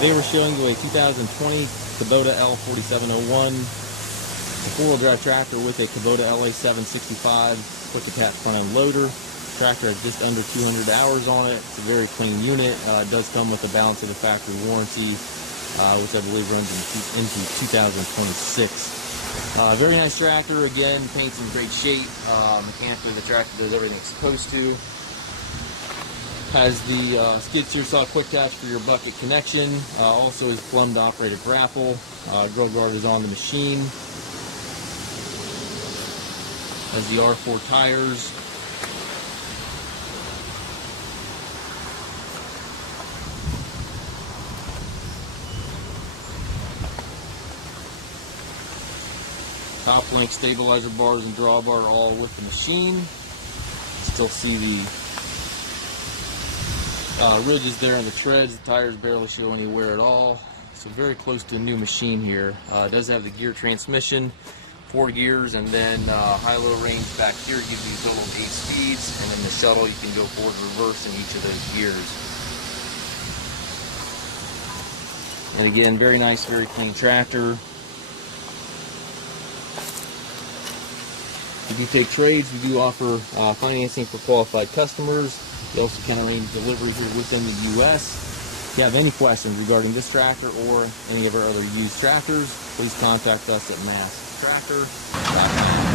Today we're showing you a 2020 Kubota L4701. It's a four-wheel drive tractor with a Kubota LA765 quick attach front end loader. Tractor has just under 200 hours on it. It's a very clean unit. It does come with a balance of the factory warranty, which I believe runs into 2026. Very nice tractor. Again, paint's in great shape. Mechanically, the tractor does everything it's supposed to. Has the skid steer saw quick attach for your bucket connection. Also is Plumbed operated Grapple. Grill guard is on the machine. Has the R4 tires. Top link stabilizer bars and drawbar all with the machine. Still see the ridges there on the treads. The tires barely show any wear at all. So very close to a new machine here. It does have the gear transmission, 4 gears, and then high-low range back here gives you a total of 8 speeds, and then the Shuttle you can go forward and reverse in each of those gears. And again, very nice, very clean tractor. If you take trades, we do offer financing for qualified customers. We also can arrange delivery here within the U.S. If you have any questions regarding this tractor or any of our other used tractors, please contact us at masstractor.com.